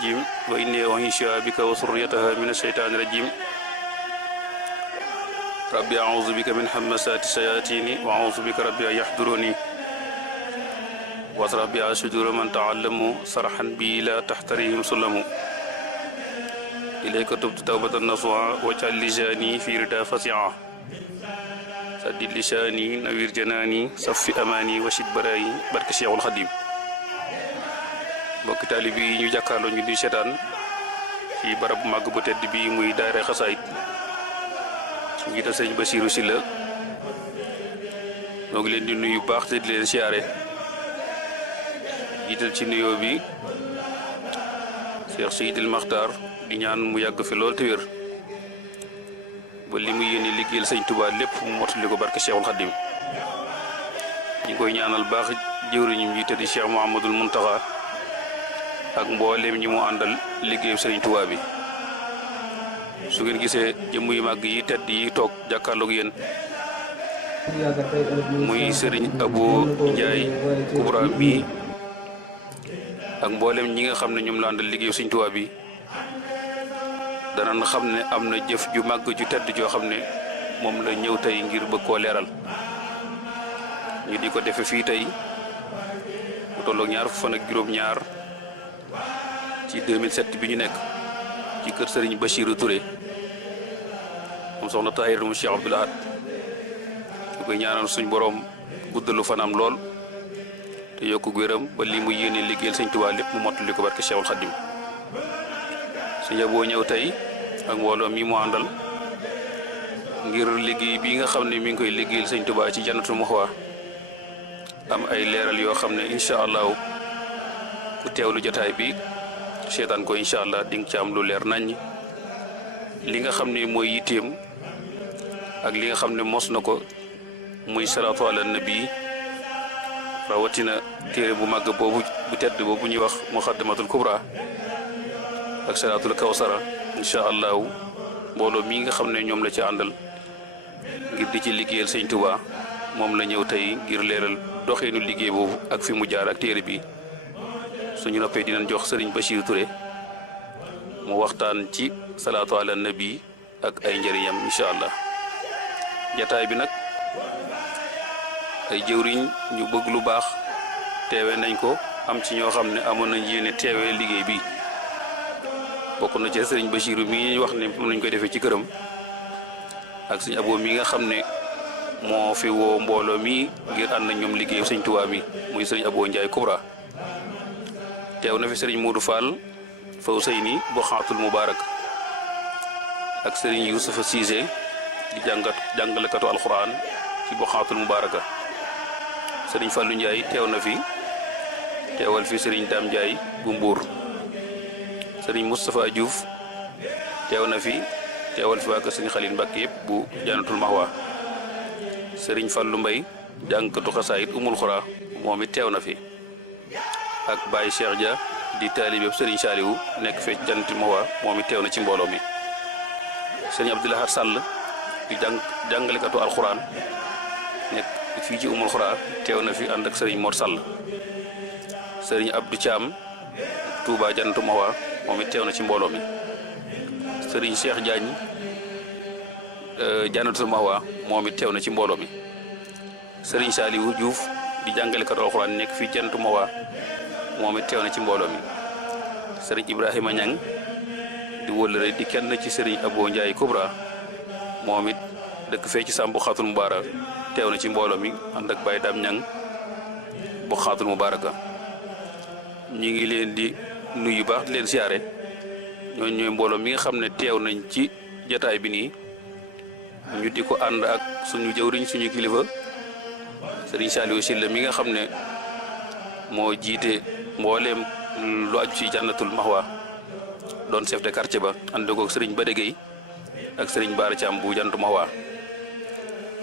الرجيم وإني أعيذها بك وذريتها من الشيطان الرجيم ربي أعوذ بك من همزات الشياطين وأعوذ بك ربي أن يحضروني واشرح بها صدور من تعلموا صرحا بي لا تحتريهم سلموا إليك تبت توبة نصوحا واجعل لساني في ردى فصيحا سدد لساني نوير جناني صفي أماني وشد براي barke Cheikhul Khadim mbokk taalibe yi ñu jàkkaarloo ñu di seetaan ci barab màgg bu tedd bi muy daayira xasaayid njiital sëñ Basiiru Sylla ñoo ngi leen di nuyu baax te di leen siyaare jiital ci nuyoo bi Cheikh Seydil Maxtaar di ñaan mu yàgg fi lool te wér ba li mu yéene liggéeyal sëñ Tuubaa lépp mu mottali ko barke Cheikhul Khadim ñi koy ñaanal baax jëwriñu ji te di Cheikh Mouhamadoul Mountakha ak mboolem ñi mu àndal liggéeyu sëriñ Tuubaa bi su ngeen gisee jëmm yu màgg yi tedd yi toog jàkkaarloog yéen muy sëriñ Abo Ndiaye Kubra bi ak mboolem ñi nga xam ne ñoom la àndal liggéeyu sëriñ Tuubaa bi danañ xam ne am na jëf ju màgg ju tedd joo xam ne moom la ñëw tey ngir bëgg koo leeral ñu di ko defe fii tey mu tolloog ñaar fan ak juróom-ñaar ci 2007 bi ñu nekk ci kër Serigne Bachirou Touré moom soxna Tahir mu Cheikh Abdoul Ahad ñu koy ñaanal suñ borom guddalu fanam lool te yokku wéram ba li mu yéene liggéeyal Sëñ Tuubaa lépp mu mottali ko barke Cheikhul Khadim suñu boo ñëw tey ak mbooloo mi mu àndal ngir liggéey bi nga xam ne mi ngi koy liggéeyal Sëñ Tuubaa ci Jannatul Mahwa am ay leeral yoo xam ne incha allahu ku teewlu jotaay bi seetaan ko incha allah di nga ci am lu leer naññ li nga xam ne mooy yitteem ak li nga xam ne mos na ko muy salaatu ala nabi rawatina téere bu màgg boobu bu tedd boobu ñuy wax muxaddamatul kubra ak salaatul kawsara incha allahu mbooloo mii nga xam ne ñoom la ci àndal ngir di ci liggéeyal sëñ Tuubaa moom la ñëw tey ngir leeral doxeenu liggéey boobu ak fi mu jaar ak téere bi suñu noppee dinañ jox sëriñ Bachirou Touré mu waxtaan ci salaatu ala nabi ak ay njëriñam incha allah jataay bi nag ay jëwriñ ñu bëgg lu baax teewe nañ ko am ci ñoo xam ne amoon nañ yéene teewee liggéey bi bokk na ci sëriñ Bachirou mi ñu wax ne moom lañ koy defee ci këram ak sëriñ Abo mi nga xam ne moo fi woo mbooloo mi ngir ànd na ñoom liggéeyu sëñ Tuubaa mi muy sëriñ Abo Ndiaye Kubra teew na fi sëriñ Modou Fall Fawseyni Boxaatul Mubaarak ak sëriñ Youssoufa Cissé di jàngalekatu alxuraan ci Boxaatul Mubaaraka sëriñ Fallou Ndiaye teew na fi teewal fi sëriñ Dame Ndiaye bu Mbuur sëriñ Moustapha Diouf teew na fi teewal fi waa kër sëriñ Xalil Mbàkke yëpp bu Jannatul Mahwa sëriñ Fallou Mbaye jàngkatu xasaayit Umul Xura moom it teew na fi ak Baye Cheikh Dia di taalibe sëriñ Saliou nekk fee Jannatul Mahwa moom it teew na ci mbooloo mi sëriñ Abdoulahar Sall di jàngalekatu alxuraan nekk fii ci Umul Xura teew na fi ànd ak sëriñ Mor Sall sëriñ Abdou Thiam Touba Jannatul Mahwa moom it teew na ci mbooloo mi sëriñ Cheikh Diagne Jannatul Mahwa moom it teew na ci mbooloo mi sëriñ Saliou Diouf di jàngalekatu alxuraan nekk fii Jannatul Mahwa moom it teew na ci mbooloo mi sëriñ Ibrahima Niang di wëllëre di kenn ci sëriñ Abo Ndiaye Kubra moom it dëkk fee ci Sambu Xaatul Mubarak teew na ci mbooloo mi ànd ak Baye Dame Niang bu Xaatul Mubaraka ñu ngi leen di nuyu baax di leen siyaare ñooñu ñooy mbooloo mi nga xam ne teew nañ ci jataay bi nii ñu di ko ànd ak suñu jëwriñ suñu kilifa sëriñ Saliou Sylla mi nga xam ne moo jiite mbooleem lu aju ci Jannatul Mahwa doon chef de quartier ba ànd ko sëriñ Bade Gueye ak sëriñ Baara Thiam bu Jannatul Mahwa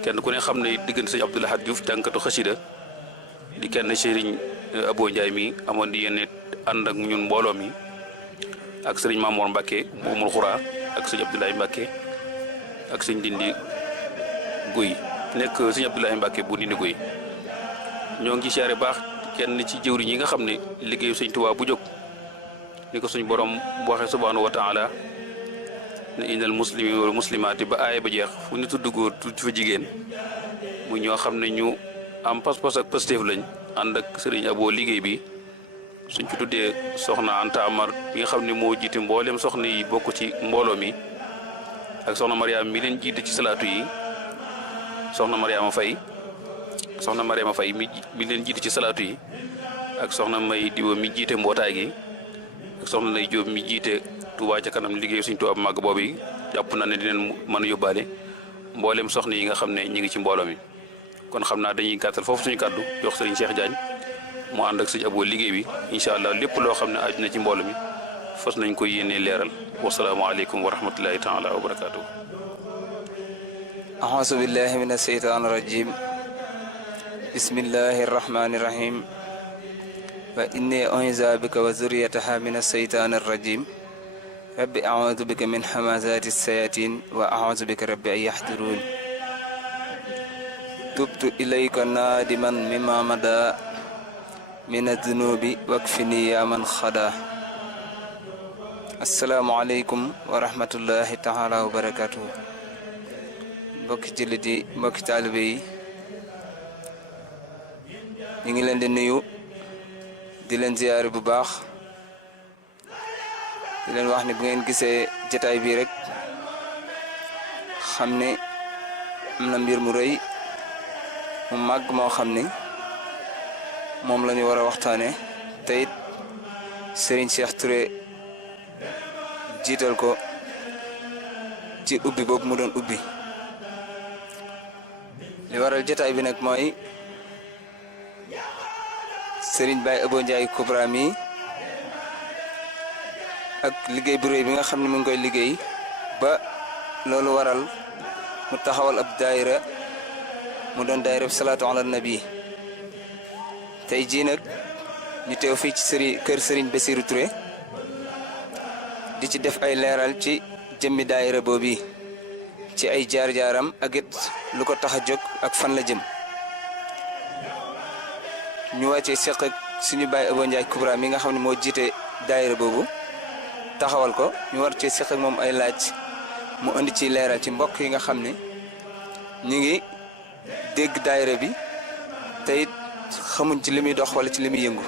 kenn ku ne xam ne diggante sëriñ Abdoul Ahad Diouf jànkatu xasida di kenn sëriñ Abo Ndiaye mi amoon di yéene ànd ak ñun mbooloo mi ak sëriñ Mamour Mbacke bu Umul Xura ak sëriñ Abdoulaye Mbacke ak sëriñ Dindi Guy nekk sëriñ Abdoulaye Mbacke bu Dindi Guy ñoo ngi ci siyaare baax kenn ci jëwriñ yi nga xam ne liggéeyu sëriñ Tuubaa bu jóg ni ko suñ borom waxee subhanahu wa taala ne innal muslimina wal muslimaati ba aaya ba jeex fu ñu tudd góor tudd fa jigéen mu ñoo xam ne ñu am pas-pas ak pëstéef lañ ànd ak sëriñ Abo liggéey bi suñ ci tuddee soxna Anta Amar bi nga xam ne moo jiite mboolem soxna yi bokk ci mbooloo mi ak soxna Mariama mi leen jiite ci salaatu yi soxna Mariama Faye mi leen jiite ci salaatu yi ak soxna May Diba mi jiite mbootaay gi ak soxna Lay Jóob mi jiite Touba ca kanam liggéey suñ Touba màgg boobu yi jàpp na ne dinañ mën a yóbbaale mboolem soxna yi nga xam ne ñi ngi ci mbooloo mi kon xam naa dañuy gàttal foofu suñu kàddu jox sëriñ Cheikh Diagne mu ànd ak suñu Abo liggéey bi incha allah lépp loo xam ne aju na ci mbooloo mi fas nañ ko yéenee leeral wasalaamaaleykum wa rahmatullahi taala wa barakaatu. أعوذ بالله من الشيطان الرجيم بسم الله الرحمن الرحيم وإني أعوذ بك وذريتها من الشيطان الرجيم رب أعوذ بك من همزات الشياطين وأعوذ بك رب أن يحضرون تبت إليك نادما مما مدى من الذنوب واكفني يا من خدا السلام عليكم ورحمة الله تعالى وبركاته mbokki jullit yi mbokki taalibe yi ñu ngi leen di nuyu di leen ziyaare bu baax di leen wax ne bu ngeen gisee jotaay bii rek xam ne am na mbir mu rëy mu màgg moo xam ne moom la ñu war a waxtaane te it Serigne Cheikh Touré jiital ko ci ubbi boobu mu doon ubbi li waral jotaay bi nag mooy Serigne Baye Abo Ndiaye Kubra mi ak liggéey bu réy bi nga xam ne mu ngi koy liggéey ba loolu waral mu taxawal ab daayira mu doon daayira bi salaatu ala nabi tey jii nag ñu teew fii ci kër Serigne Bassirou Touré di ci def ay leeral ci jëmmi daayira boobu ci ay jaar-jaaram ak it lu ko tax a jóg ak fan la jëm ñu wàccee seq ak suñu Baye Abo Ndiaye Kubra mi nga xam ne moo jiite daayira boobu taxawal ko ñu war cee seq ak moom ay laaj mu indi ci leeral ci mbokk yi nga xam ne ñu ngi dégg daayira bi te it xamuñ ci li muy dox wala ci li muy yëngu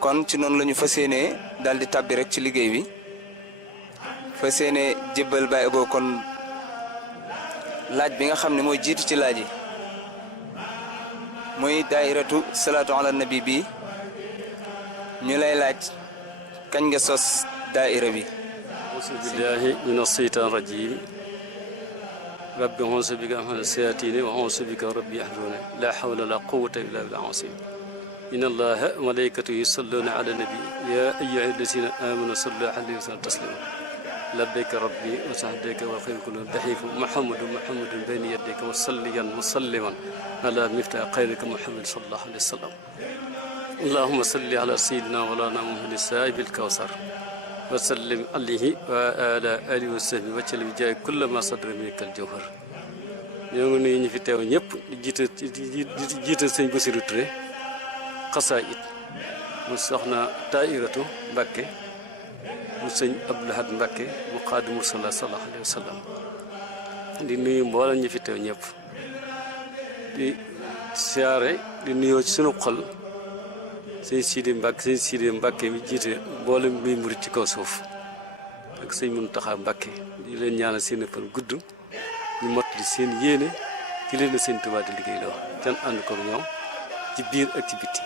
kon ci noonu la ñu fas yéenee daal di tàbbi rek ci liggéey bi fas yéenee jébbal Baye Abo kon laaj bi nga xam ne mooy jiitu ci laaj yi muy daayiratu salaatu ala nabi bi ñu lay laaj kañ nga sos daayira bi auzu billahi min asheytaan rajim rabbi auzu bika min sayatini wa auzu bika rabbi yahduna la hawla la quwwata illa billah asim inna allaha wa malaikatahu yusalluna ala nabi ya ayyuha alladhina amanu sallu alayhi wa sallimu taslima labbayka rabbi wa sahdaka wa khayru kullu dahifu muhammadun bayna yadayka wa salliyan musalliman ala miftah khayrika muhammad sallallahu alayhi wa sallam allahumma salli ala sayyidina wa lana muhammadin sahibil kawsar wa sallim alayhi wa ala alihi wa sahbihi wa sallim jaay kulla ma sadra minkal jawhar ñoo ngi nuyu ñi fi teew ñëpp di jiital sëñ Bassirou Touré xasaayid mu soxna Taahiratu Mbàkke mu sëñ Abdou Lahad Mbàkke mu Xaadimu Rasuul sallallahu alayhi wa sallam di nuyu mboolem ñi fi teew ñëpp di siyaare di nuyoo ci sunu xol sëñ Sidi Mbàkke mi jiite mboolem luy murit ci kaw suuf ak sëñ Muntaxa Mbàkke di leen ñaanal seen fan gudd ñu mot di seen yéene ci leen a seen Tuubaa di liggéey loo can ànd ko ñoom ci biir ak ci bitti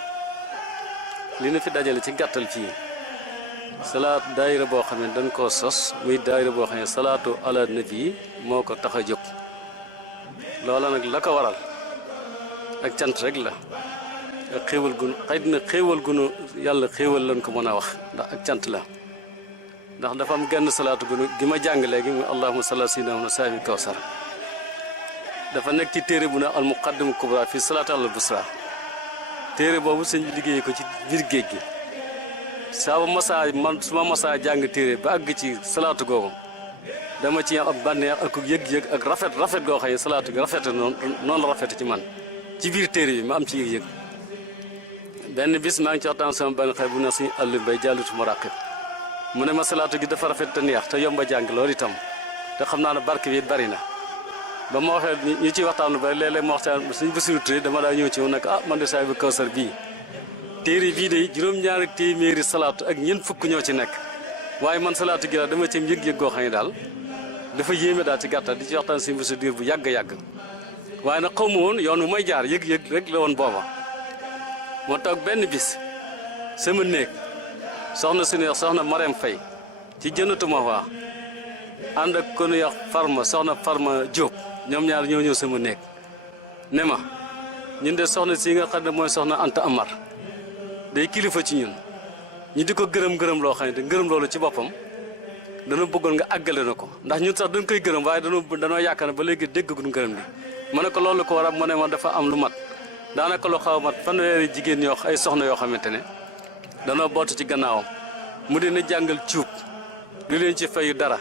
li na fi dajale ci gàttal fii salaat daayira boo xam ne dañ koo sos muy daayira boo xam ne salaatu ala nabi moo ko tax a jóg loola nag la ko waral ak cant rek la ak xéewal gu xëy na xéewal gu nu yàlla xéewal lañ ko mën a wax ndax ak cant la ndax dafa am genn salaatu gu gi ma jàng léegi muy allahumma salli ala sayyidina wa saabi kawsar dafa nekk ci téere bu ne al muqaddimu kubra fi salaatu al busra téere boobu sëñ bi liggéey ko ci biir géej gi saa ba masaa man su ma masaa jàng téere ba àgg ci salaatu googu dama ci am ak bànneex ak yëg-yëg ak rafet goo xam ne salaatu gi rafet noonu la rafet ci man ci biir téere bi ma am ci yëg-yëg benn bis maa ngi ci waxtaan sama benn xay bu ne suñu àll bay jàllutu mu ràqib mu ne ma salaatu gi dafa rafet te neex te yomba jàng loolu itam te xam naa ne barke bi bari na ba ma waxee ñu ciy waxtaan lu bari léeg-léeg ma waxtaan suñu Bassirou Touré dama daa ñëw ci woon nag man de saa bu Kawsar bii téere bii de juróom-ñaari téeméeri salaatu ak ñeent fukk ñoo ci nekk waaye man salaatu gi daal dama ci yëg-yëg goo xam ne daal dafa yéeme daal ci gàttal di ci waxtaan suñu Bassirou diir bu yàgg-yàgg waaye nag xaw ma woon yoon wu may jaar yëg-yëg rek la woon booba moo toog benn bis sama néeg soxna su ñuy wax soxna Marème Faye ci jënatu ma waa ànd ak ku ñuy wax Farma soxna Farma Diop ñoom ñaar ñoo ñëw sama néeg ne ma ñun de soxna si nga xam ne mooy soxna Anta Amar day kilifa ci ñun ñu di ko gërëm loo xam ne ngërëm loolu ci boppam dana bëggoon nga àggale na ko ndax ñun sax dañ koy gërëm waaye danoo yaakaar ne ba léegi déggaguñ ngërëm li ma ne ko loolu ko waral mu ne ma dafa am lu mat daanaka lu xaw a mat fanweeri jigéen yoo ay soxna yoo xamante ne danoo bootu ci gannaawam mu dina jàngal cuub du leen ci fayu dara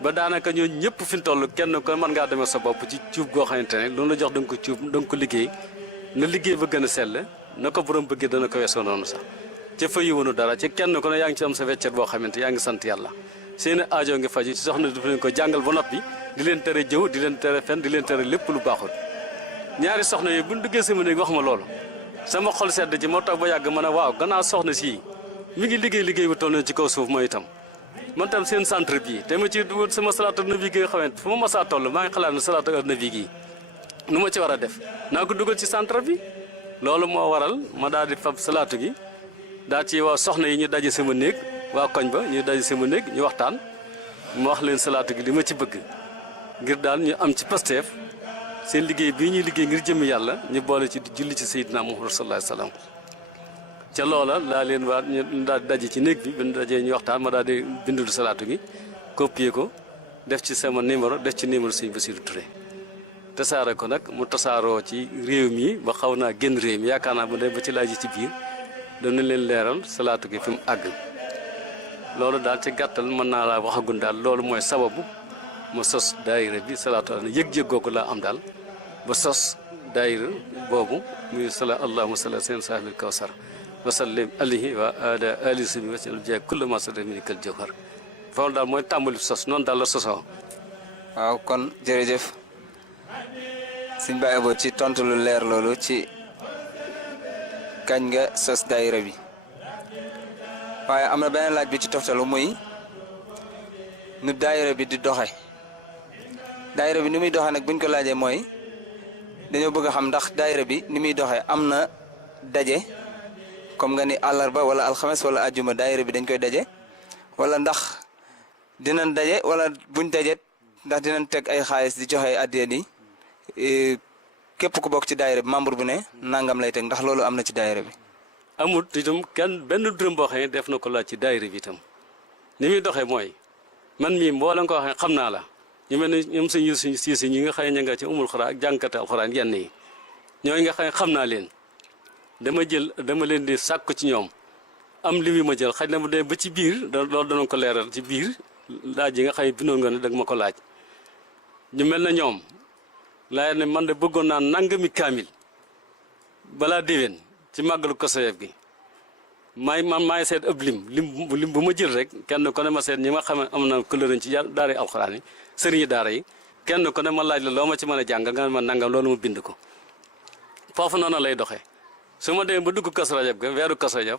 ba daanaka ñoo ñëpp fi mu toll kenn ko mën ngaa demee sa bopp ci cuub goo xamante ne loolu la jox da nga ko cuub da nga ko liggéey na liggéey ba gën a sell na ko borom bëggee dana ko weesoo noonu sax ca fayu woonu dara ci kenn ko ne yaa ngi ci am sa weccet boo xamante yaa ngi sant yàlla seen aajo ngi faju ci soxna dafa leen ko jàngal ba noppi di leen tere jëw di leen tere fen di leen tere lépp lu baaxul ñaari soxna yi buñ duggee sama néeg wax ma loolu sama xol sedd ci moo tax ba yàgg ma ne waaw gannaaw soxna sii mi ngi liggéey bu toll ci kaw suuf mooy itam man tam seen centre bii te ma ci wut sama salaatu nabi gi nga xamante fu ma masaa toll maa ngi xalaat ne salaatu nabi gi nu ma ci war a def naa ko dugal ci centre bi loolu moo waral ma daal di fab salaatu gi daa ci waa soxna yi ñu daje sama néeg waa koñ ba ñu daje sama néeg ñu waxtaan ma wax leen salaatu gi li ma ci bëgg ngir daal ñu am ci pasteef seen liggéey bii ñuy liggéey ngir jëmmi yàlla ñu boole ci di julli ci Seydina Muhammad sallallahu alayhi wasallam ca loola laa leen waa ñu daal di daje ci néeg bi bi ñu dajee ñu waxtaan ma daal di bindul salaatu gi copier ko def ci sama numéro def ci numéro Sëñ Bassirou Touré tasaare ko nag mu tasaaroo ci réew mi ba xaw naa génn réew mi yaakaar naa bu dee ba ci laaj ci biir dana leen leeral salaatu gi fi mu àgg loolu daal ci gàttal mën naa laa waxagun daal loolu mooy sababu ma sos daayira bi salaatu ala yëg-yëg googu laa am daal ba sos daayira boobu muy sala allahumma salli seen saabil kawsar wa sallim alayhi wa ala alihi sabi wa sallam jaay kulla ma sada minikal jawhar loolu daal mooy tàmbali sos noonu daal la sosoo waaw kon jërëjëf sëñ Baye Abo ci tontu lu leer loolu ci kañ nga sos daayira bi waaye am na beneen laaj bi ci toftalu muy nu daayira bi di doxe daayira bi ni muy doxee nag buñ ko laajee mooy dañoo bëgg a xam ndax daayira bi ni muy doxee am na daje comme nga ni àllarba wala alxames wala ajjuma daayira bi dañ koy daje wala ndax dinañ daje wala buñ daje ndax dinañ teg ay xaalis di joxe addiya yi képp ku bokk ci daayira bi membre bu ne nangam lay teg ndax loolu am na ci daayira bi. amul itam kenn benn dërëm boo xam ne def na ko laaj ci daayira bi itam ni muy doxee mooy man mii mboolem ko waxee xam naa la ñu mel ne ñoom suñu siisi ñi nga xam ne ña nga ci umul xuraan ak jànkate alxuraan yenn yi ñooy nga xam ne xam naa leen dama leen di sàkku ci ñoom am li ma jël xëy na bu dee ba ci biir loolu danañ ko leeral ci biir laaj yi nga xam ne bindoon nga ne dag ma ko laaj ñu mel na ñoom laaj ne man de bëggoon naa nangami kaamil balaa déwén ci màggalu Kazu-Rajab gi maay seet ëpp lim bu ma jël rek kenn ko ne ma seet ñi ma xam ne am na couleur ci daara yi alxuraan yi sëriñi daara yi kenn ko ne ma laaj la loo ma ci mën a jàng nga ma nangam loolu ma bind ko foofu noonu lay doxee su ma demee ba dugg Kazu-Rajab ga weeru Kazu-Rajab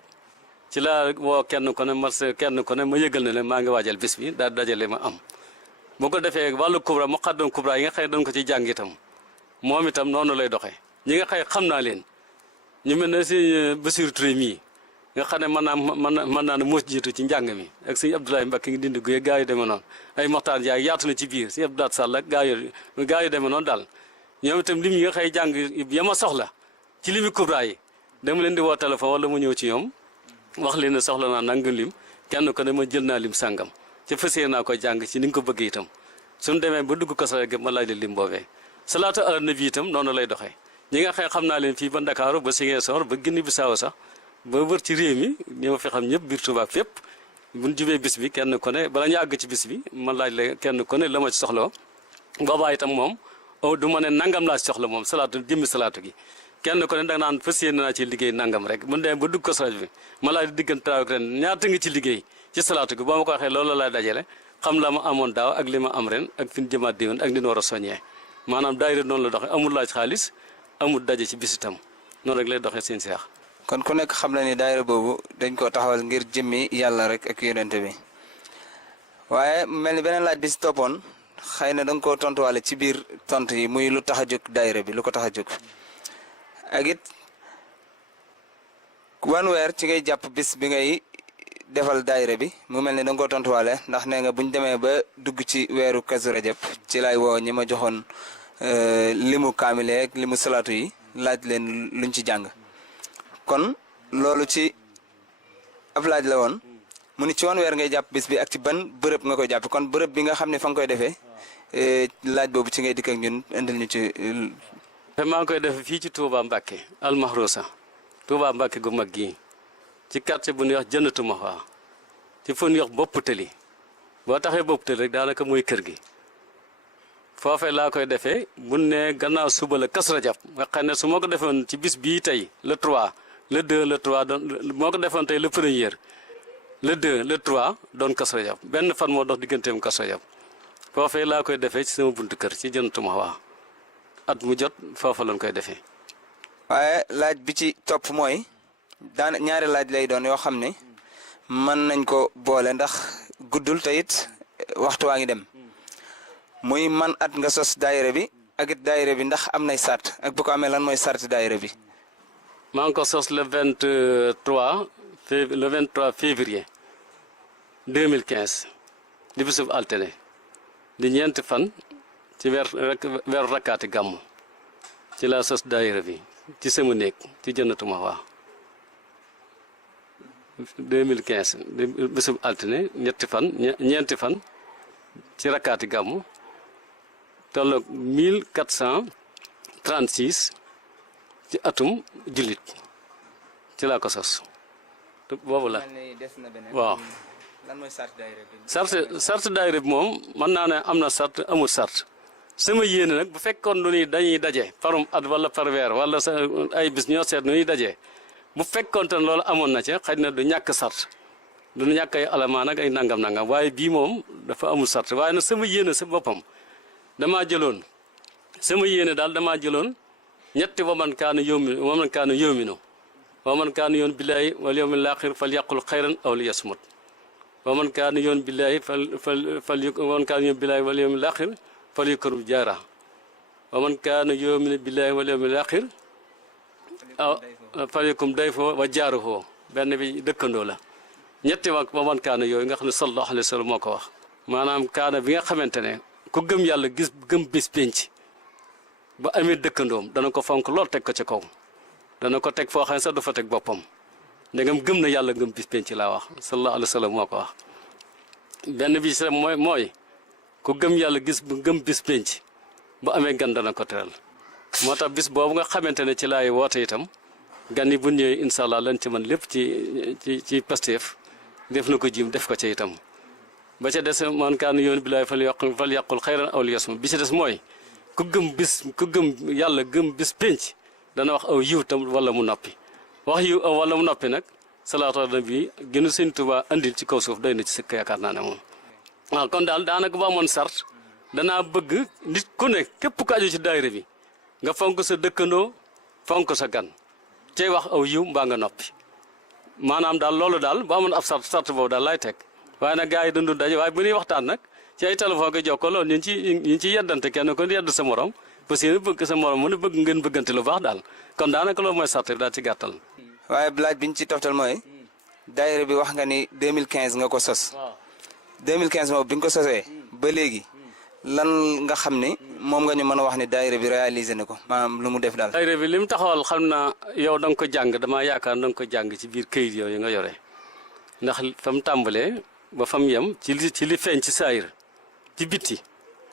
ci laa woo kenn ko ne ma yëgal ne maa ngi waajal bis bi daal dajale ma am bu ko defee wàllu kubra mu xaddam kubra yi nga xëy dañ ko ci jàng itam moom itam noonu lay doxee ñi nga xëy xam naa leen ñu mel ne si Bassirou Touré mii nga xam ne mën naa ne moo jiitu ci njàng mi ak sëñ Abdoulaye Mbacke ngi dindi guye gaa yu demee noonu ay Moxtaar Jaay yaatu na ci biir sëñ Abdoulaye Sall ak gaa yu demee noonu daal ñoom itam lim yi nga xëy jàng ya ma soxla ci limi kubra yi dama leen di woo téléphone wala mu ñëw ci ñoom wax leen ne soxla naa nanga lim kenn ko ne ma jël naa lim sàngam ci fas yéene naa ko jàng ci ni nga ko bëggee itam suñu demee ba dugg Kazu-Rajab ma laaj la lim boobee salaatu ala nabi itam noonu lay doxee ñi nga xëy xam naa leen fii ba Ndakaaru ba Ziguinchor ba Guinée Bissau sax ba wër ci réew mi ñi ma fi xam ñëpp biir Tuubaa fépp buñ jubee bis bi kenn ku ne bala ñu àgg ci bis bi ma laaj la kenn ku ne la ma ci soxla boobaa itam moom du ma ne nangam laa ci soxla moom salaatu jëmmi salaatu gi kenn ko ne da nga naan fas yéene naa ci liggéey nangam rek bu demee ba dugg Kazu Rajab bi ma laaj diggante daaw ak ren ñaata nga ci liggéey ci salaatu gi boo ma ko waxee loolu laay dajale xam la ma amoon daaw ak li ma am ren ak fi ñu jëmaat déwén ak li ñu war a soññee maanaam daayira noonu la doxee amul laaj xaalis amul daje ci bis itam noonu rek lay doxee seen seex. kon ku nekk xam na ni daayira boobu dañ koo taxawal ngir jëmmi yàlla rek ak yonente bi waaye mel ni beneen laaj bi si toppoon xëy na da nga koo tontuwaale ci biir tont yi muy lu tax a jóg daayira bi lu ko tax a jóg ak it wan weer ci ngay jàpp bis bi ngay defal daayira bi mu mel ni da nga koo tontuwaale ndax nee nga buñ demee ba dugg ci weeru Kazu Rajab ci lay woo ñi ma joxoon limu kaamile ak limu salaatu yi laaj leen luñ ci jàng kon loolu ci ab laaj la woon mu ni ci wan weer ngay jàpp bis bi ak ci ban bërëb nga koy jàpp kon bërëb bi nga xam ne fa nga koy defee laaj boobu ci ngay dikk ak ñun indil ñu ci. maa ngi koy defee fii ci Touba Mbacké Almahrousa Touba Mbacké gu mag gii ci quartier bu ñuy wax Jannatu Mahwa ci fu ñuy wax bopp tëli boo taxee bopp tëli rek daanaka mooy kër gi foofee laa koy defee bu ne gannaaw suba la Kazu Rajab nga xam ne su ma ko defoon ci bis bii tey le 3 le 2 le 3 doon moo ko defoon tey le premier le 2 le 3 doon Kazu Rajab benn fan moo dox digganteem Kazu Rajab foofee laa koy defee ci sama buntu kër ci Jannatu Mahwa at mu jot foofa lañ koy defee. waaye laaj bi ci topp mooy ñaari laaj lay doon yoo xam ne mën nañ ko boole ndax guddul te it waxtu waa ngi dem muy man at nga sos daayira bi ak it daayira bi ndax am nay sart ak bu ko amee lan mooy sart daayira bi. maa ngi ko sos le 23 février 2015 di bisub altine di ñeenti fan ci weeru rakkaati gàmmu ci laa sos daayira bi ci sama néeg ci Jannatu Mahwa 2015 di bisub altine ñeenti fan ci rakkaati gàmmu tolloog 1436 ci atum jullit ci laa ko sos boobu la waaw. lan mooy sart daayira bi. sart daayira bi moom mën naa ne am na sart amul sart sama yéene nag bu fekkoon lu ñuy dañuy daje parum at wala par weer wala sa ay bis ñoo seet nu ñuy daje bu fekkoon te loolu amoon na ca xëy na du ñàkk sart du ñàkk ay alamaan ak ay nangam-nangam waaye bii moom dafa amul sart waaye nag sama yéene sa boppam damaa jëloon sama yéene daal damaa jëloon ñetti waman kaanu yawminu waman kaanu yoon billaahi wal yawmil aaxir fal yaqul xayran aw li yasmut waman kaanu yoon billaahi waman kaanu yoon billaahi wal yawmil aaxir fal yukrim jaara waman kaanu yuminu billaahi wal yawmil aaxir fal yukrim dayfoo wa jaaruhoo benn bi dëkkandoo la ñetti waman kaanu yooyu nga xam ne sallallahu alayhi wa sallam moo ko wax maanaam kaana bi nga xamante ne ku gëm yàlla gëm bis pénc ba amee dëkkandoom dana ko fonk lool teg ko ci kaw dana ko teg foo xam ne sax du fa teg boppam ndegam gëm na yàlla gëm bis pénc laa wax sallallahu alayhi wa sallam moo ko wax benn bi si mooy ku gëm yàlla gëm bis pénc bu amee gan dana ko teral moo tax bis boobu nga xamante ne ci laay woote itam gan yi bu ñëwee incha allah lañ ci mën lépp ci Pastef def na ko jiim def ko ci itam ba ca des man kaan yoon bilaay fal yàqul xayran aw liyasmut bi ci des mooy ku gëm yàlla gëm bis pénc dana wax aw yiw tam wala mu noppi wax yiw aw wala mu noppi nag salaatu ala nabi gënu Sëñ Tuubaa andil ci kaw suuf doy na ci sëkk yaakaar naa ne moom. waaw kon daal daanaka ba amoon sart danaa bëgg nit ku ne képp ku aju ci daayira bi nga fonk sa dëkkandoo fonk sa gan cay wax aw yiw mbaa nga noppi maanaam daal loolu daal ba amoon ab sart boobu daal laay teg waaye nag gars yi dundu daje waaye bu ñuy waxtaan nag ci ay téléphone nga jokkoo loolu ñu ngi ci yeddante kenn ko yedd sa morom parce que bëgg sa morom mu ne bëgg ngeen bëggante lu baax daal kon daanaka loolu mooy sart bi daal ci gàttal. waaye laaj bi ñu ci toftal mooy daayira bi wax nga ni 2015 nga ko sos. 2015 moom bi nga ko sosee ba léegi lan nga xam ni moom nga ñu mën a wax ni daayira bi réalisé na ko maanaam lu mu def daal. daayira bi li mu taxawal xam naa yow da nga ko jàng damaa yaakaar da nga ko jàng ci biir këyit yooyu nga yore ndax fa mu tàmbalee ba fa mu yem ci li feeñ ci saayir ci bitti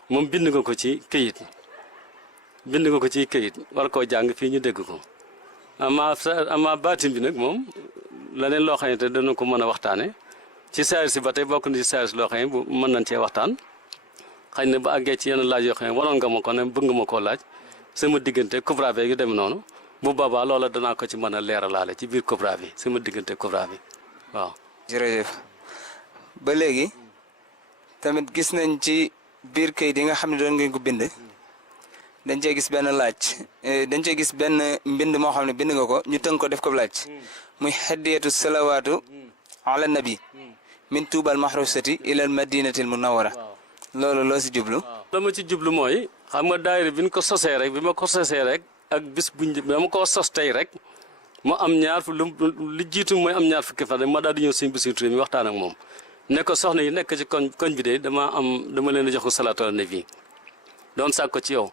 moom bind nga ko ci këyit war koo jàng fii ñu dégg ko ama baatin bi nag moom leneen loo xamante dana ko mën a waxtaane ci saayir si ba tey bokk na ci saayir si loo xam ne bu mën nañ cee waxtaan xëy na ba àggee ci yenn laaj yoo xam ne waroon nga ma ko ne bëgg nga ma koo laaj sama diggante Kubra beeg yu dem noonu bu boobaa loola danaa ko ci mën a leeralaale ci biir Kubra bi sama diggante Kubra bi waaw. jërëjëf ba léegi tamit gis nañ ci biir kayit yi nga xam ne doon ngeen ko bind dañ cee gis benn laaj dañ cee gis benn mbind moo xam ne bind nga ko ñu tënk ko def ko laaj muy hadiyatu salawaatu ala nabi min tuubal mahrusati ilal madinatil munawwara loolu loo si jublu. la ma ci jublu mooy xam nga daayira bi ñu ko sosee rek bi ma ko sosee rek ak bis buñ dama ko sos tey rek mu am ñaar li jiitu mooy am ñaar fukki fan rek ma daal di ñëw suñu Bassirou Touré mi waxtaan ak moom ne ko soxna yi nekk ci koñ bi de dama leen a jox ko salaatu ala nabi doon sàkk ko ci yow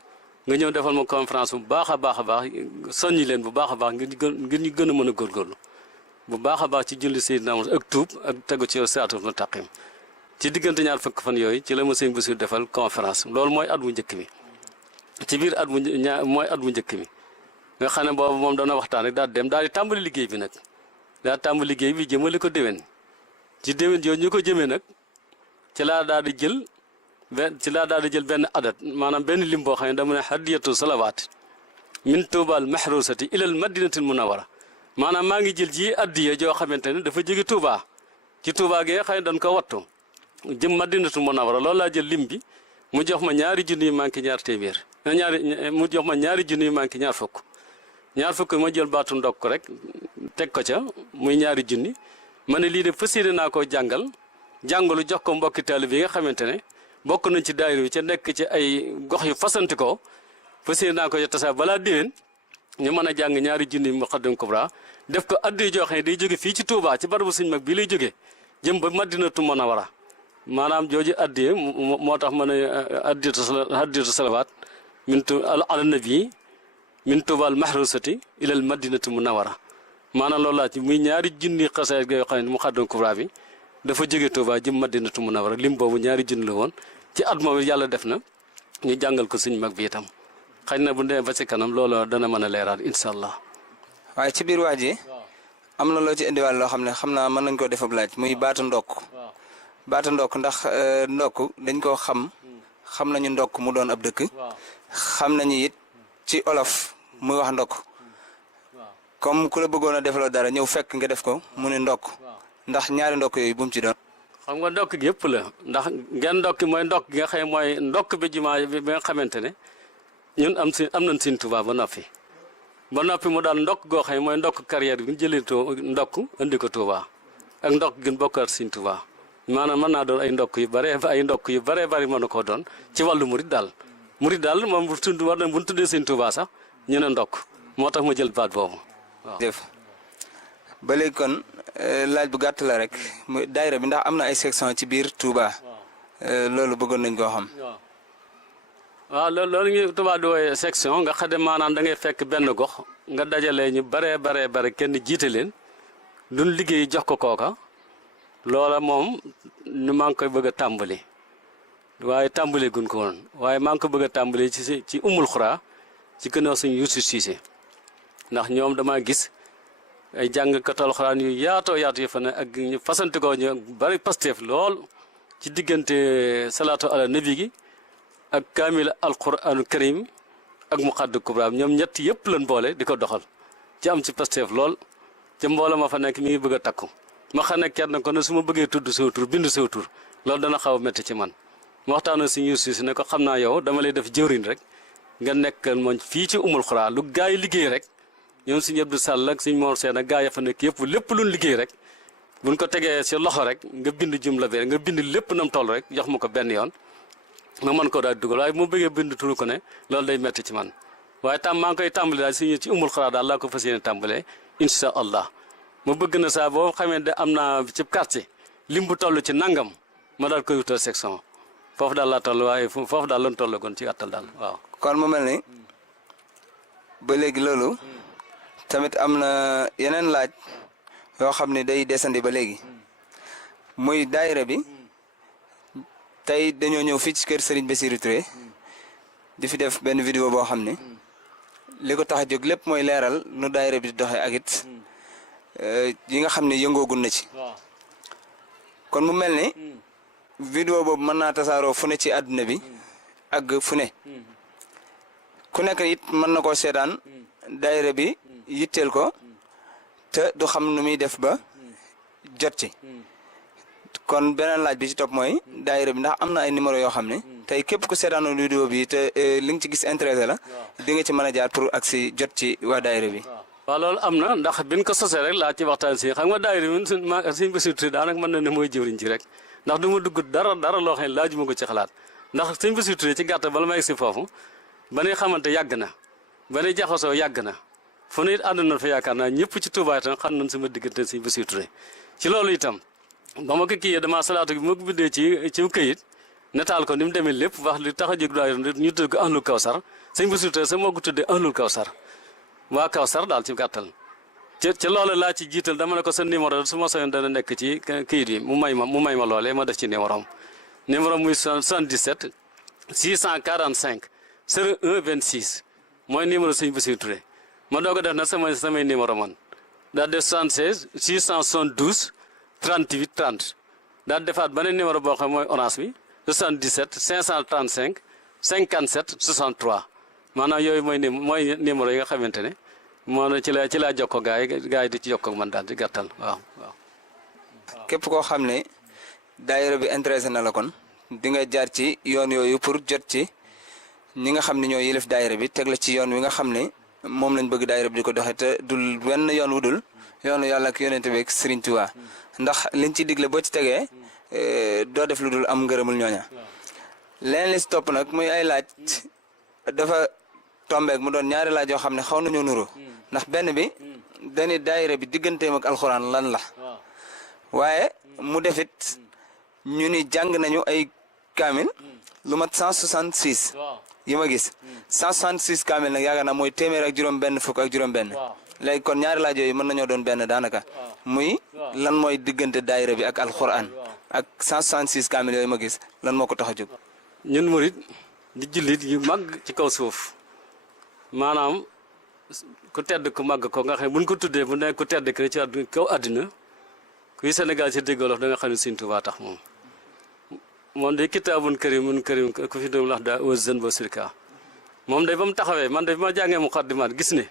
nga ñëw defal ma conférence bu baax a baax soññi leen bu baax a baax ngir ñu gën a mën a góorgóorlu bu baax a baax ci julli Seydina Muhammad ak tuub ak tegu ci yow siraatal mustaqiim ci diggante ñaar fukki fan yooyu ci la ma sëñ Bassirou defal conférence loolu mooy at bu njëkk bi ci biir mooy at bu njëkk bi nga xam ne boobu moom dana waxtaan rek daal di tàmbali liggéey bi nag daal di tàmbali liggéey bi jëmale ko déwén ci déwén yooyu ñu ko jëmee nag ci laa daal di jël benn adat maanaam benn lim boo xam ne dama ne hadiyatu salawaat min tuubal mahrusati ilal madinatil munawwara maanaam maa ngi jël ji addiya joo xamante ne dafa jóge Touba ci Touba gi nga xam ne dañ ko wattu jëm madinatul munawwara loolu laa jël lim bi mu jox ma ñaari junni yu manqué ñaar téeméer mu jox ma ñaari junni yu manqué ñaar fukk ma jël baatu ndokk rek teg ko ca muy ñaari junni ma ne lii de fas yéene naa koo jàngalu jox ko mbokki taalibe yi nga xamante ne bokk nañ ci daayira bi ca nekk ci ay gox yu fasanti ko fas yéene naa ko tasaa balaa déwén ñu mën a jàng ñaari junni Muqaddam Kubra def ko addi joo xam ne day jóge fii ci Touba ci barabu Sëñ mag bii lay jóge jëm ba Madinatu Munawwara maanaam jooju addiye moo tax ma ne addiyatu salawaat ala nabi min tuubal mahrusati ilal madinatu munawwara maanaam loolu laa ci muy ñaari junni xasaay yoo xam ne Muqaddam Kubra bi dafa jóge Touba jëm madinatu munawwara lim boobu ñaari junni la woon ci at moom yàlla def na ñu jàngal ko Sëñ mag bi itam xëy na bu demee ba ci kanam loolu dana mën a leeraat incha allah. waaye ci biir waaj yi am na loo ci indiwaat loo xam ne xam naa mën nañ koo defab laaj muy baatu ndokk ndax ndokk dañ koo xam nañu ndokk mu doon ab dëkk xam nañu it ci olof muy wax ndokk comme ku la bëggoon a defaloo dara ñëw fekk nga def ko mu ne ndokk ndax ñaari ndokk yooyu bu mu ci doon. xam nga ndokk gi yëpp la ndax ngeen ndokk mooy ndokk gi nga xam mooy ndokk bi jumaa bi nga xamante ne ñun am nañ Sëñ Tuubaa ba noppi mu daal ndokk goo xam mooy ndokk carrière bi ñu jëlee ndokk indi ko Tuubaa ak ndokk gën bokkaat Sëñ Tuubaa maanaam mën naa doon ay ndokk yu bare bari mën na koo doon ci wàllu murit daal moom bu ñu tuddee Sëñ Tuubaa sax ñu ne ndokk moo tax ma jël baat boobu waaw. jëf ba léegi kon laaj bu gàtt la rek daayira bi ndax am na ay section ci biir Touba loolu bëggoon nañ koo xam. waaw loolu ñu tubaab di wooye section nga xam ne maanaam da ngay fekk benn gox nga dajale ñu bare kenn jiite leen duñ liggéey jox ko kooka loola moom ñu maa ngi koy bëgg a tàmbali waaye tàmbali gun ko woon waaye maa ngi ko bëgg a tàmbali ci Umul Xuraa ci gën a wax suñu Yuusu Siise ndax ñoom dama gis ay jàngkatu alxuraan yu yaatoo yaatu yu fa ne ak ñu fasanti ko ñu bari pasteef lool ci diggante salaatu ala nabi gi ak kaamil alquraanu karim ak Muqaddam Kubra ñoom ñett yëpp lañ boole di ko doxal ci am ci pasteef lool ci mbooloo ma fa nekk mi ngi bëgg a takku ma xam ne kenn ko ne su ma bëggee tudd saw tur bind saw tur loolu dana xaw a métti ci man ma waxtaanoo si Yuusu si ne ko xam naa yow dama lay def jëwriñ rek nga nekk moom fii ci Umul Xuraa lu gaa yi liggéey rek ñoom Sëñ Abdou Sall ak Sëñ Mor Seen ak gaa ya fa nekk yëpp lépp luñ liggéey rek buñ ko tegee si loxo rek nga bind jumla bi nga bind lépp nam toll rek jox ma ko benn yoon ma mën ko daal dugal waaye bu ma bëggee bind turu ko ne loolu day métti ci man waaye maa ngi koy tàmbali daal si ci Umul Xuraa daal laa ko fas yéene tàmbalee incha allah ma bëgg na saa boo xamee ne am naa ci quartier lim bu toll ci nangam ma daal koy wutal section foofu daal laa toll waaye foofu daal lan toll goon ci gàttal daal waaw. kon mu mel ni ba léegi loolu tamit am na yeneen laaj yoo xam ne day desandi ba léegi muy daayira bi tey dañoo ñëw fii ci kër Serigne Bassirou Touré di fi def benn vidéo boo xam ne li ko tax a jóg lépp mooy leeral nu daayira bi di doxee ak it yi nga xam ne yëngoogun na ci kon mu mel ni vidéo boobu mën naa tasaaroo fu ne ci àdduna bi ak fu ne ku nekk it mën na koo seetaan daayira bi yitteel ko te du xam nu muy def ba jot ci kon beneen laaj bi ci topp mooy daayira bi ndax am na ay numéro yoo xam ne tey képp ku seetaanoon vidéo bi te li nga ci gis intéressé la di nga ci mën a jaar pour ak si jot ci waa daayira bi. waaw loolu am na ndax biñ ko sosee rek laa ci waxtaan si xam nga daayira bi suñ Bassirou Touré daanaka mën na ne mooy jëwriñ ci rek ndax du ma dugg dara loo xam ne laajuma ko ci xalaat ndax suñ Bassirou Touré ci gàttal bala ma egg si foofu ba ñuy xamante yàgg na ba ñuy jaxasoo yàgg na fu ne it ànd na fa yaakaar naa ñëpp ci Touba itam xam nañ sama diggante suñ Bassirou Touré ci loolu itam ba ma ko kiiyee damaa salaatu gi ma ko bindee ci këyit nataal ko ni mu demee lépp wax li tax a jóg daayira ñu tudd ko ahlul kawsar sëñ Bassirou Touré sa moo ko tuddee ahlul kawsar waa kawsar daal ci gàttal ci loolu laa ci jiital dama ne ko sa numéro su ma soyoon dana nekk ci këyit yi mu may ma loolee ma def ci numéro am numéro muy 77 645 01 26 mooy numéro sëñ Bassirou Touré ma doog a def na samay numéro man daal def 76 672 38 30 daal defaat beneen numéro boo xam mooy orange bi 77 535 57 63 maanaam yooyu mooy numéro yi nga xamante ne moo ci laa jokkoo gaa yi di ci jokkoo man daal di gàttal waaw. képp koo xam ne daayira bi intéressé na la kon di nga jaar ci yoon yooyu pour jot ci ñi nga xam ne ñoo yëlif daayira bi teg la ci yoon wi nga xam ne moom lañ bëgg daayira bi di ko doxee te dul wenn yoon wu dul yoonu yàlla ak yonent bi ak Serigne Touba ndax liñ ci digle boo ci tegee doo def lu dul am ngërëmul ñooña leneen li si topp nag muy ay laaj dafa tombeek mu doon ñaari laaj yoo xam ne xaw nañoo nuru ndax benn bi dañuy daayira bi digganteem ak alxuraan lan la waaye mu defit ñu ni jàng nañu ay kaamil lu mat 166 yi ma gis 166 kaamil nag yaakaar naa mooy téeméer ak juróom-benn fukk ak juróom-benn léegi kon ñaari laaj yooyu mën nañoo doon benn daanaka muy lan mooy diggante daayira bi ak alxuraan ak 166 kaamil yooyu ma gis lan moo ko tax a jóg. ñun murit di jullit yu mag ci kaw suuf maanaam ku tedd ku màgg ko nga xam buñ ko tuddee bu nekk ku tedd ki ci kaw àddina kuy Sénégal ci dégg Wolof da nga xam ne Sëñ Tuubaa tax moom day kitaabun karimun ku fi doon wax daa aux jeunes ba surka moom day ba mu taxawee man de bi ma jàngee muqaddimaat gis ne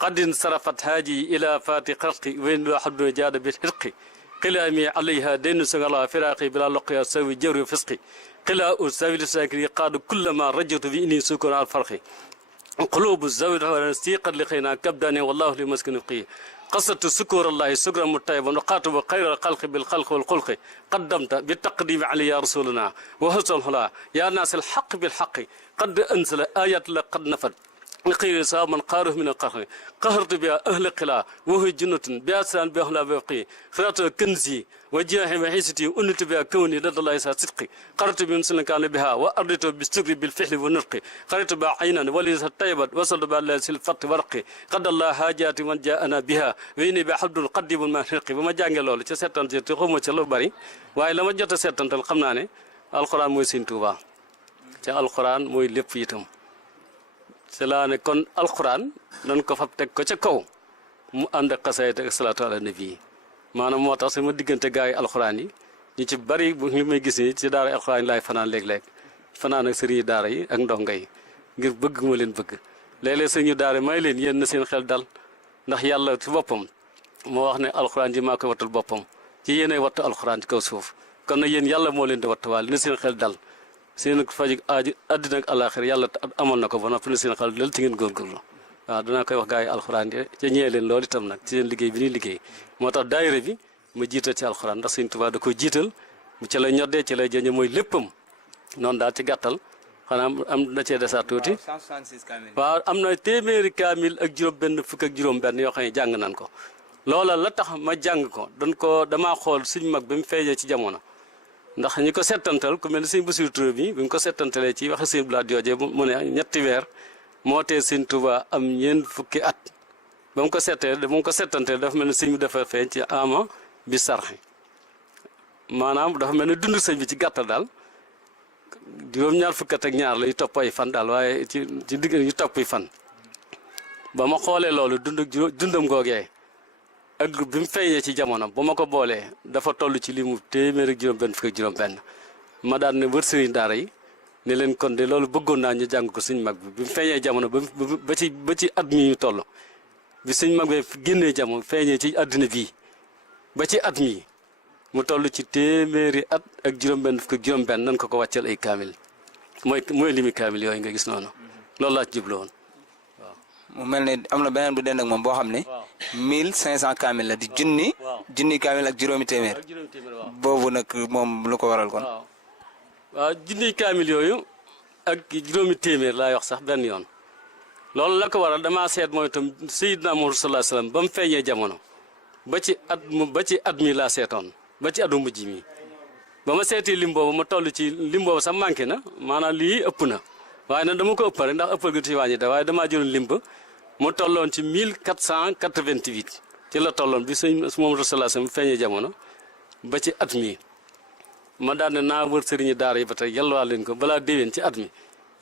qaddin sarafat haaji ila fati xarqi wen loo xam ne jaada bi xirqi xilaami alayha daynu sangala firaqi bila loqiya sawi jawri fisqi xilaa u sawi lisakiri qaadu kullama rajatu bi ini sukun al farqi qulubu zawi siqat li xëy naa kabdaane wallahu li maskani qi قصدت سكور الله سكرا متيبا وقاتب خير الخلق بالخلق والخلق قدمت بالتقديم علي يا رسولنا وحسن الهلا يا ناس الحق بالحق قد انزل ايات لقد نفد قيل صاب من قاره من القهر قهرت بها اهل قلا وهي جنة بأسان بأهلا بقي خرات كنزي وجاه محيستي انت بها كوني لدى الله صدقي قررت بمثل كان بها وأردت بالسكر بالفعل والنطق قررت بها عينا وليس طيبت وصلت بها الله الفت ورقي قد الله حاجات من جاءنا بها ويني بحد القديم المحرق بما جانغ لول ci setan ci xawma ci lu bari waye lama jotta setantal xamna ne alquran moy Sëñ Tuubaa ci alquran moy lepp itam c'est là ne kon alquran nan ko fab teg ko ca kaw mu ànd ak xasaayid ak salaatu ala nabi maanaam moo tax sama diggante gars yi alquran yi ñu ci bari bu ñu may gis ni ci daara alquran yi laay fanaan léeg-léeg fanaan ak sëriñ daara yi ak ndongo yi ngir bëgg ma leen bëgg léeg-léeg sëriñu daara may leen yéen na seen xel dal ndax yàlla ci boppam moo wax ne alquran ji maa koy wattul boppam ci yéenay wattu alquran ci kaw suuf kon nag yéen yàlla moo leen di wattuwaale na seen xel dal seen faju aaju àddina ak àllaaxira yàlla amoon na ko ba noppi na seen xel dal ci ngeen góorgóorlu waaw danaa koy wax gars yi alxuraan yi ca ñëwee leen loolu itam nag ci seen liggéey bi ñuy liggéey moo tax daayira bi ma jiital ci alxuraan ndax Sëñ Tuubaa da ko jiital ci lay ñoddee ci lay jëñe mooy léppam noonu daal ci gàttal xanaa am na cee desaat tuuti waaw am na téeméeri kaamil ak juróom-benn fukk ak juróom-benn yoo xam ne jàng nan ko loola la tax ma jàng ko damaa xool suñu mag bi mu feeñee ci jamono ndax ñi ko settantal ku mel ne Sëñ Bassirou Touré bi ñu ko settantalee ci waxe Sëñ Blaat Jooje mu ne ñetti weer moo tee Sëñ Tuubaa am ñeent fukki at ba mu ko settantee dafa mel ne sëñ bi dafa feeñ ci ama bi sarxi maanaam dafa mel ne dund sëñ bi ci gàttal daal juróom-ñaar fukki at ak ñaar lay topp ay fan daal waaye ci digg yu topp fan ba ma xoolee loolu dundam googee ak bi mu feeñee ci jamono ba ma ko boolee dafa toll ci li mu téeméer ak juróom-benn fukk ak juróom-benn ma daan ne wër sëriñ daara yi ne leen kon de loolu bëggoon naa ñu jàng ko suñ mag bi mu feeñee jamono ba ci at mi ñu toll bi suñ mag bi génnee jamono feeñee ci àddina bii ba ci at mi mu toll ci téeméeri at ak juróom-benn fukk juróom-benn nan ko wàccal ay kaamil mooy limi kaamil yooyu nga gis noonu loolu laa ci jublu woon waaw. mu mel ne am na beneen bu dend ak moom boo xam ne 1500 kaamil la di junni kaamil ak juróomi téeméer boobu nag moom lu ko waral kon. waaw junniy kaamil yooyu ak juróomi téeméer laay wax sax benn yoon loolu la ko waral damaa seet mooy itam Seydina Muhammad sallallahu alayhi wasallam ba mu feeñee jamono ba ci at mi laa seetoon ba ci atu mujj mi ba ma seetee lim boobu ma toll ci lim boobu sax manqué na maanaam lii ëpp na waaye nag dama ko ëppal rek ndax ëppal gi ci wàññi da waaye damaa jëloon lim ba mu tolloon ci 1488 ci la tolloon bi sëñ Muhammad sallallahu alayhi wasallam feeñee jamono ba ci at mi ma daan ne naa wër sëriñi daara yi ba tey yalwaa leen ko balaa déwén ci at mi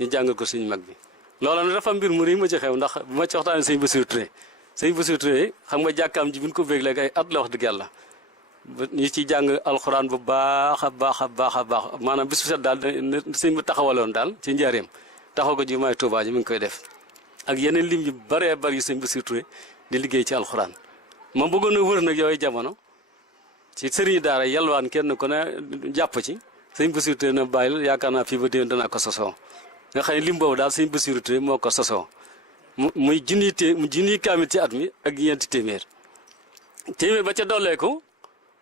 ñu jàngal ko suñu mag bi loola nag dafa mbir mu rëy ma ci xew ndax bu ma ci waxtaanee sëñ Bassirou Touré sëñ Bassirou Touré xam nga jàkkaam ji bu ñu ko béeg léegi ay at la wax dëgg yàlla ñu ci jàng alxuraan bu baax a baax maanaam bis bu set daal sëñ bi taxawaloon daal ci njaareem taxaw ko ji may Tuubaa ji mi ngi koy def ak yeneen lim yu bëree bëri yu sëñ Bassirou Touré di liggéey ci alxuraan ma bëggoon a wër nag yooyu jamono ci sëriñi daara yalwaan kenn ku ne jàpp ci sëñ Bassirou Touré na bàyyil yaakaar naa fii ba déwén danaa ko sosoo nga xam ne lim boobu daal sëñ Bassirou Touré moo ko sosoo muy junniy kaamil ci at mi ak ñeenti téeméer ba ca dolleeku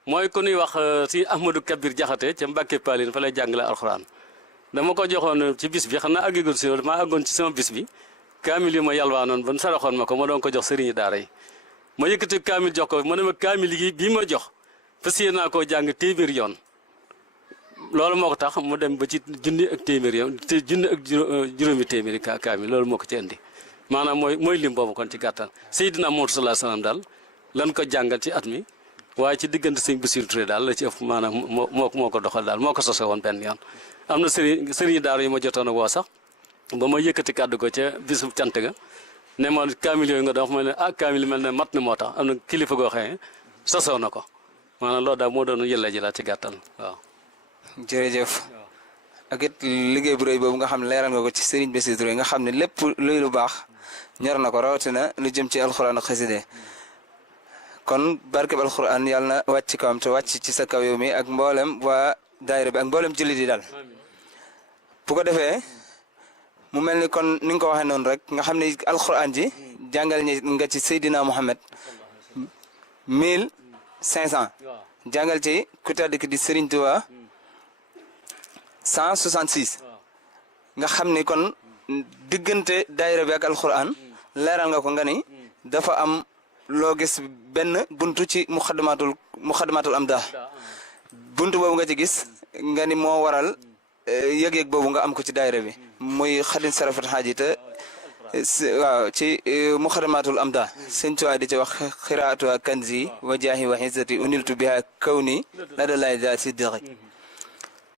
mooy ku ñuy wax si Ahmadou Kabir Jaxate ca Mbàkke Paalin fa lay jàngale alxuraan dama ko joxoon ci bis bi xam naa àggagul si maa àggoon ci sama bis bi kaamil yi ma yalwaanoon ban saraxoon ma ko ma doon ko jox sëriñi daara yi ma yëkkati kaamil jox ko mu ne ma kaamil yi bii ma jox fas yéene naa koo jàng téeméer yoon loolu moo ko tax mu dem ba ci junni ak téeméer yoon te junni ak juróomi téeméeri kaamil loolu moo ko ci indi maanaam mooy lim boobu kon ci gàttal Seydina Muhammad sallallahu alayhi wasallam daal lan ko jàngal ci at mi waaye ci diggante sëñ Bassirou Touré daal la ci ëpp maanaam moo ko doxal daal moo ko sose woon benn yoon am na sëriñ daara yi ma jotoon a woo sax ba ma yëkkati kàddu ko ca bisu cant ga ne ma kaamil yooyu nga dox ma ne kaamil mel ne mat na moo tax am na kilifa goo xëye sosoo na ko maanaam loolu daal moo doon yëlla ji laa ci gàttal waaw. jërëjëf ak it liggéey bu rëy boobu nga xam ne leeral nga ko ci Serigne Bassirou Touré nga xam ne lépp luy lu baax ñor na ko rawatina lu jëm ci alxuraan ak xaside kon barkeb alxuraan yàlla na wàcc ci kawam te wàcc ci sa kaw yow mi ak mboolem waa daayira bi ak mboolem jullit yi daal bu ko defee mu mel ni kon ni nga ko waxee noonu rek nga xam ne alxuraan ji jàngal nga ci Seydina Muhammad 1500 jàngal ci ku tedd ki di Serigne Touba 166 nga xam ni kon diggante daayira bi ak alxuraan leeral nga ko nga ni dafa am loo gis benn buntu ci muxadamatul amda buntu boobu nga ci gis nga ni moo waral yëg-yëg boobu nga am ko ci daayira bi muy xadin sarafat xaaji te waaw ci muxadamatul amda sëñ Tuubaa di ci wax xiraatu kanzi wa jaahi wa xisati uniltu biha kawni la da laay daal si dëxi